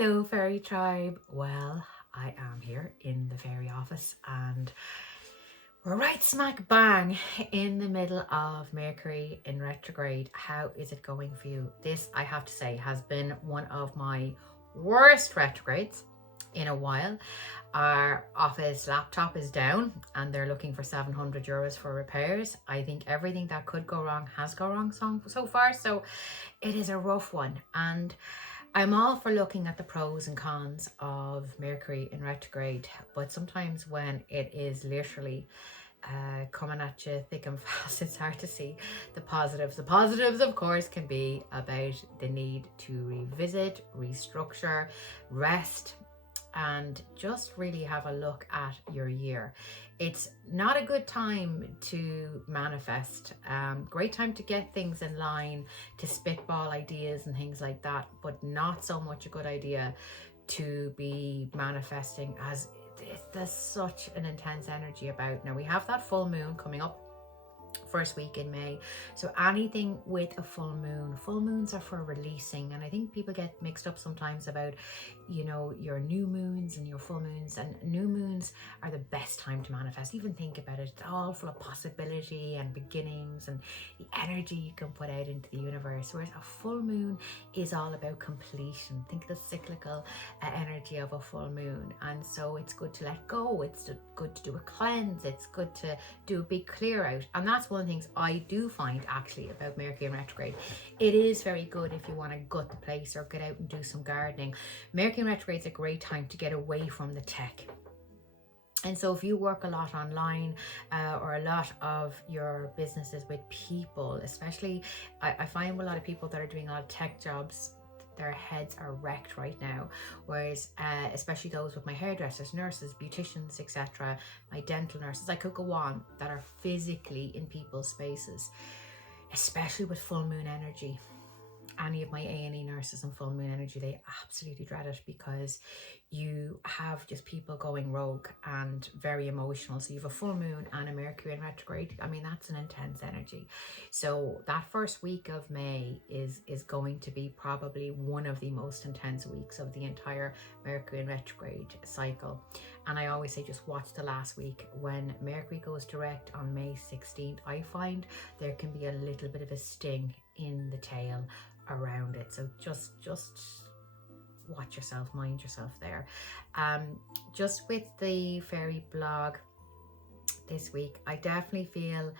Hello, Fairy Tribe. Well, I am here in the fairy office and we're right smack bang in the middle of Mercury in retrograde. How is it going for you? This, I have to say, has been one of my worst retrogrades in a while. Our office laptop is down and they're looking for €700 for repairs. I think everything that could go wrong has gone wrong so far. So it is a rough one. And I'm all for looking at the pros and cons of Mercury in retrograde, but sometimes when it is literally coming at you thick and fast, it's hard to see the positives. The positives, of course, can be about the need to revisit, restructure, rest, and just really have a look at your year. It's not a good time to manifest. Great time to get things in line, to spitball ideas and things like that, but not so much a good idea to be manifesting, as there's such an intense energy about. Now we have that full moon coming up first week in May, so anything with a full moons are for releasing, and I think people get mixed up sometimes about, you know, your new moons and your full moons. And new moons are the best time to manifest. Even think about it, it's all full of possibility and beginnings and the energy you can put out into the universe, whereas a full moon is all about completion. Think the cyclical energy of a full moon, and so it's good to let go, it's good to do a cleanse, it's good to do a big clear out. And that's one of the things I do find actually about Mercury in retrograde. It is very good if you want to gut the place or get out and do some gardening. Mercury in retrograde is a great time to get away from the tech. And so if you work a lot online or a lot of your businesses with people, especially, I find with a lot of people that are doing a lot of tech jobs, their heads are wrecked right now. Whereas especially those with my hairdressers, nurses, beauticians, etc., my dental nurses, I could go on, that are physically in people's spaces, especially with full moon energy. Any of my A&E nurses and full moon energy, they absolutely dread it, because you have just people going rogue and very emotional. So you have a full moon and a Mercury in retrograde. I mean, that's an intense energy. So that first week of May is going to be probably one of the most intense weeks of the entire Mercury in retrograde cycle. And I always say, just watch the last week. When Mercury goes direct on May 16th, I find there can be a little bit of a sting in the tail around it. So just watch yourself, mind yourself there. Just with the fairy blog this week, I definitely feel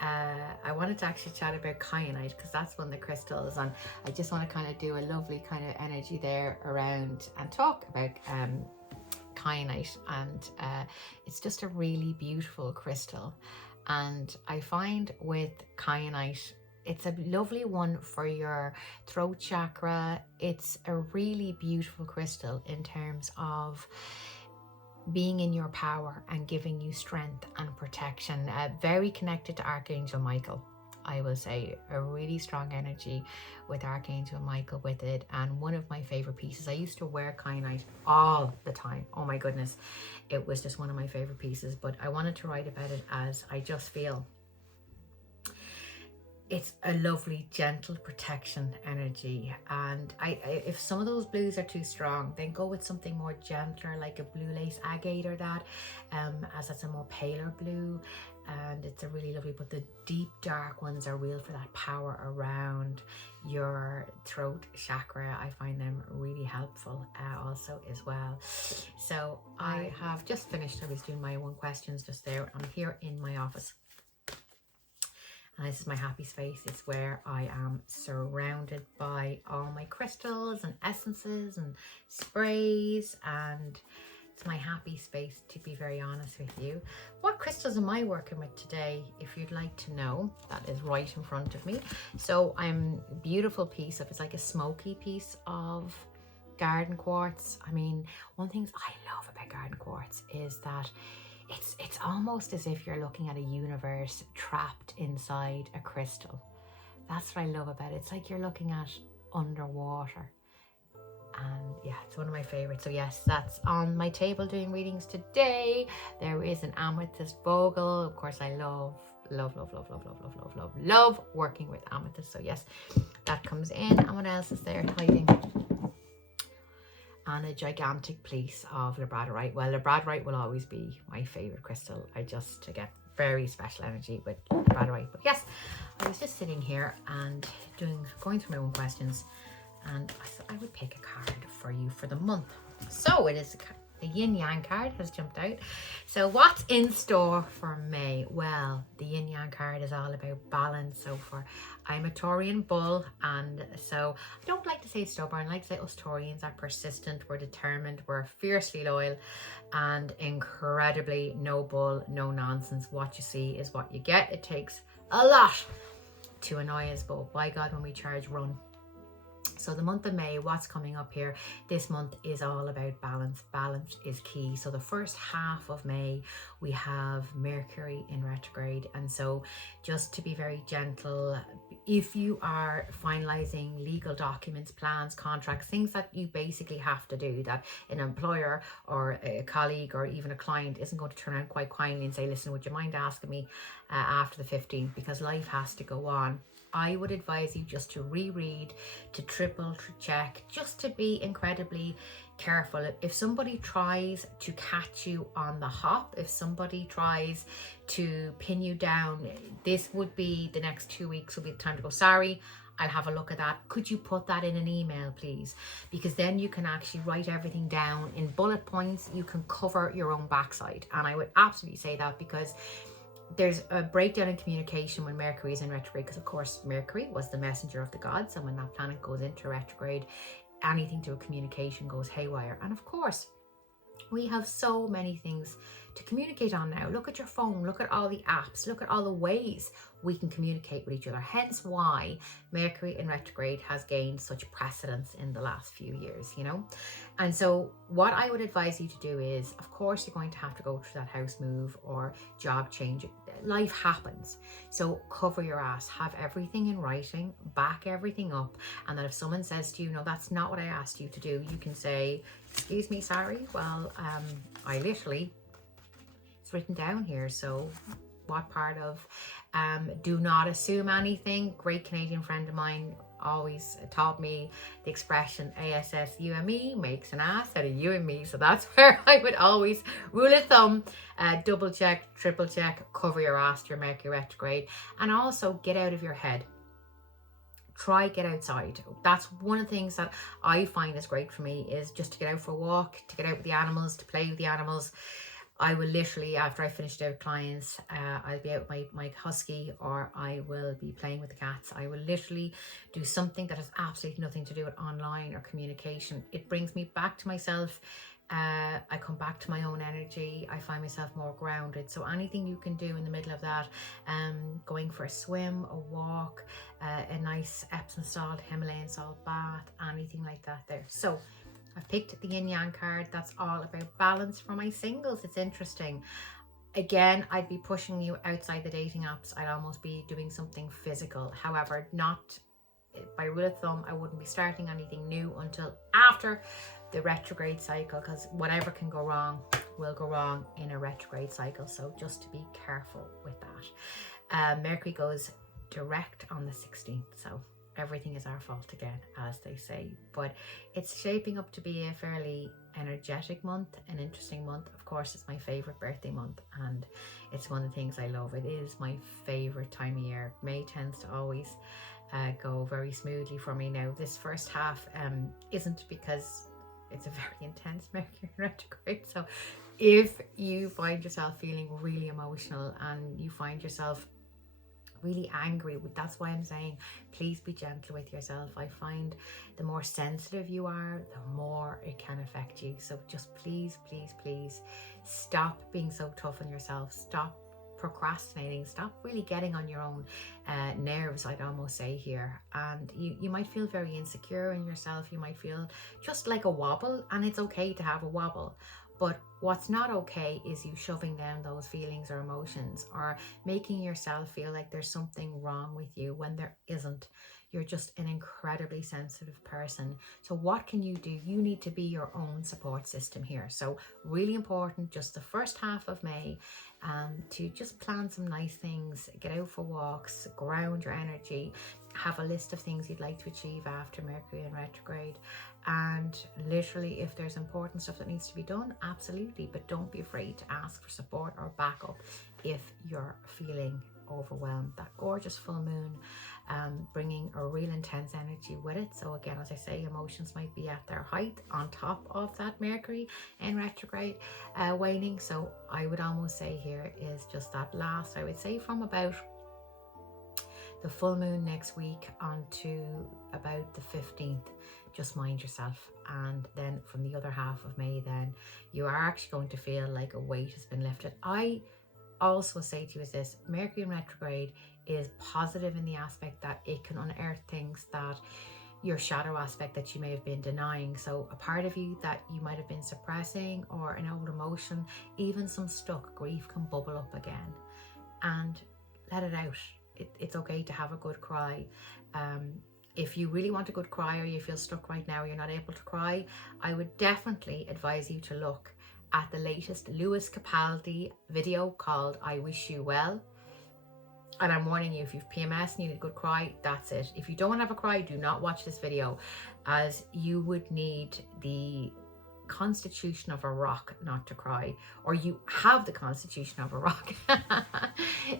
I wanted to actually chat about kyanite, because that's one of the crystals, and I just want to kind of do a lovely kind of energy there around and talk about kyanite. And it's just a really beautiful crystal, and I find with kyanite, it's a lovely one for your throat chakra. It's a really beautiful crystal in terms of being in your power and giving you strength and protection. Very connected to Archangel Michael. I will say a really strong energy with Archangel Michael with it. And one of my favorite pieces, I used to wear kyanite all the time. Oh my goodness. It was just one of my favorite pieces, but I wanted to write about it as I just feel it's a lovely, gentle protection energy. And if some of those blues are too strong, then go with something more gentler, like a blue lace agate or that, as that's a more paler blue. And it's a really lovely, but the deep dark ones are real for that power around your throat chakra. I find them really helpful also as well. So I have just finished, I was doing my own questions just there. I'm here in my office. And this is my happy space. It's where I am surrounded by all my crystals and essences and sprays, and it's my happy space, to be very honest with you. What crystals am I working with today? If you'd like to know, that is right in front of me. So I'm a beautiful piece of, it's like a smoky piece of garden quartz. I mean, one of the things I love about garden quartz is that it's almost as if you're looking at a universe trapped inside a crystal. That's what I love about it. It's like you're looking at underwater. And yeah, it's one of my favorites. So yes, that's on my table doing readings today. There is an amethyst bogle. Of course, I love working with amethyst. So yes, that comes in. And what else is there hiding? and a gigantic piece of labradorite. Well, labradorite will always be my favorite crystal. I just get very special energy with labradorite. But yes, I was just sitting here and going through my own questions, and I thought I would pick a card for you for the month. So it is a yin yang card has jumped out. So what's in store for May? Well, the yin yang card is all about balance. So I'm a Taurian bull, and so I don't like to say stubborn. I like to say us Taurians are persistent, we're determined, we're fiercely loyal, and incredibly no bull, no nonsense. What you see is what you get. It takes a lot to annoy us, but by God, when we charge, run. So the month of May, what's coming up here this month is all about balance. Balance is key. So the first half of May, we have Mercury in retrograde. And so just to be very gentle, if you are finalizing legal documents, plans, contracts, things that you basically have to do, that an employer or a colleague or even a client isn't going to turn around quite kindly and say, listen, would you mind asking me after the 15th, because life has to go on. I would advise you just to reread, to triple check, just to be incredibly careful. If somebody tries to catch you on the hop, if somebody tries to pin you down, this would be the next 2 weeks will be the time to go, sorry, I'll have a look at that. Could you put that in an email, please? Because then you can actually write everything down in bullet points. You can cover your own backside. And I would absolutely say that, because there's a breakdown in communication when Mercury is in retrograde, because of course Mercury was the messenger of the gods, and when that planet goes into retrograde, anything to do with communication goes haywire. And of course we have so many things to communicate on now. Look at your phone, look at all the apps, look at all the ways we can communicate with each other. Hence why Mercury in retrograde has gained such precedence in the last few years, you know. And so what I would advise you to do is, of course, you're going to have to go through that house move or job change. Life happens. So cover your ass, have everything in writing, back everything up. And then if someone says to you, no, that's not what I asked you to do, you can say, excuse me, sorry, well, I literally, it's written down here. So what part of do not assume anything? Great Canadian friend of mine always taught me the expression ASS you and me makes an ass out of you and me. So that's where I would always rule of thumb, double check, triple check, cover your ass to your Mercury retrograde, and also get out of your head. Try get outside. That's one of the things that I find is great for me, is just to get out for a walk, to get out with the animals, to play with the animals. I will literally, after I finished out with clients, I'll be out with my husky, or I will be playing with the cats. I will literally do something that has absolutely nothing to do with online or communication. It brings me back to myself. I come back to my own energy. I find myself more grounded. So anything you can do in the middle of that, going for a swim, a walk, a nice Epsom salt, Himalayan salt bath, anything like that there. So I've picked the yin yang card. That's all about balance for my singles. It's interesting. Again, I'd be pushing you outside the dating apps. I'd almost be doing something physical. However, not by rule of thumb, I wouldn't be starting anything new until after the retrograde cycle, because whatever can go wrong will go wrong in a retrograde cycle. So just to be careful with that. Mercury goes direct on the 16th. So everything is our fault again, as they say. But it's shaping up to be a fairly energetic month, an interesting month. Of course, it's my favorite birthday month, and it's one of the things I love. It is my favorite time of year. May tends to always go very smoothly for me. Now, this first half isn't, because it's a very intense Mercury retrograde. So if you find yourself feeling really emotional and you find yourself really angry, that's why I'm saying please be gentle with yourself. I find the more sensitive you are, the more it can affect you. So just please stop being so tough on yourself. Stop procrastinating. Stop really getting on your own nerves, I'd almost say here. And you might feel very insecure in yourself. You might feel just like a wobble, and it's okay to have a wobble, but What's not okay is you shoving down those feelings or emotions, or making yourself feel like there's something wrong with you when there isn't. You're just an incredibly sensitive person. So what can you do? You need to be your own support system here. So really important, just the first half of May, to just plan some nice things, get out for walks, ground your energy, have a list of things you'd like to achieve after Mercury in retrograde. And literally, if there's important stuff that needs to be done, absolutely, but don't be afraid to ask for support or backup if you're feeling overwhelmed. That gorgeous full moon, bringing a real intense energy with it. So again, as I say, emotions might be at their height on top of that Mercury in retrograde waning. So I would almost say here is just that last, I would say from about the full moon next week onto about the 15th, just mind yourself. And then from the other half of May, then you are actually going to feel like a weight has been lifted. I also say to you is this: Mercury in retrograde is positive in the aspect that it can unearth things that your shadow aspect that you may have been denying. So a part of you that you might have been suppressing, or an old emotion, even some stuck grief, can bubble up again, and let it out. It's okay to have a good cry. If you really want a good cry, or you feel stuck right now, you're not able to cry, I would definitely advise you to look at the latest Lewis Capaldi video called I Wish You Well. And I'm warning you, if you've PMS and you need a good cry, that's it. If you don't want to have a cry, do not watch this video, as you would need the constitution of a rock not to cry, or you have the constitution of a rock.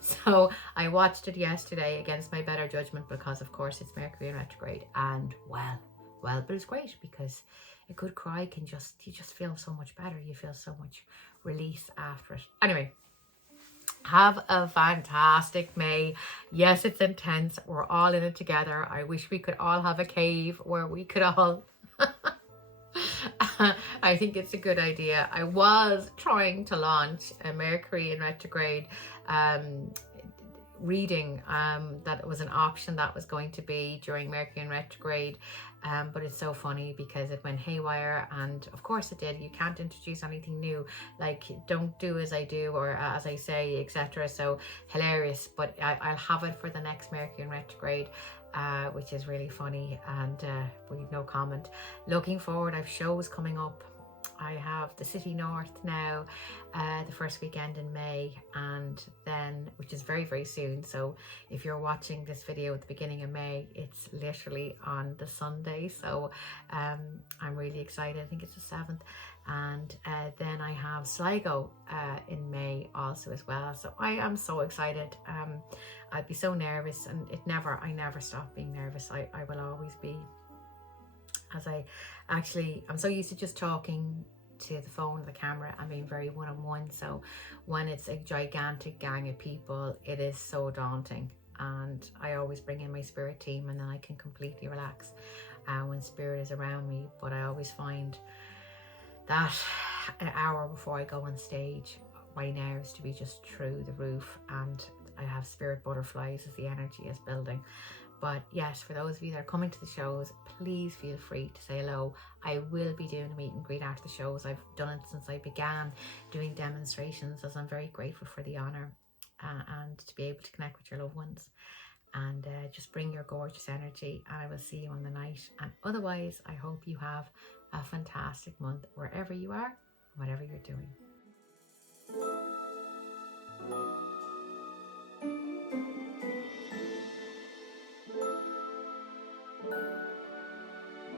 So I watched it yesterday against my better judgment, because of course it's Mercury in retrograde, and well, but it's great, because a good cry can you just feel so much better. You feel so much release after it. Anyway, have a fantastic May. Yes, it's intense. We're all in it together. I wish we could all have a cave where we could all I think it's a good idea. I was trying to launch a Mercury in retrograde reading, that was an option that was going to be during Mercury in retrograde, but it's so funny because it went haywire, and of course it did. You can't introduce anything new, like don't do as I do or as I say, etc. So hilarious. But I'll have it for the next Mercury in retrograde, which is really funny, and we've no comment. Looking forward, I've shows coming up. I have the City North now, the first weekend in May, and then, which is very, very soon. So if you're watching this video at the beginning of May, it's literally on the Sunday. So I'm really excited. I think it's the 7th. And then I have Sligo in May also as well. So I am so excited. I'd be so nervous, and I never stop being nervous. I will always be. As I'm so used to just talking to the phone, the camera, and being very one-on-one. So when it's a gigantic gang of people, it is so daunting. And I always bring in my spirit team, and then I can completely relax when spirit is around me. But I always find that an hour before I go on stage, my nerves to be just through the roof, and I have spirit butterflies as the energy is building. But yes, for those of you that are coming to the shows, please feel free to say hello. I will be doing a meet and greet after the shows. I've done it since I began doing demonstrations, as I'm very grateful for the honour and to be able to connect with your loved ones. And just bring your gorgeous energy, and I will see you on the night. And otherwise, I hope you have a fantastic month wherever you are, whatever you're doing.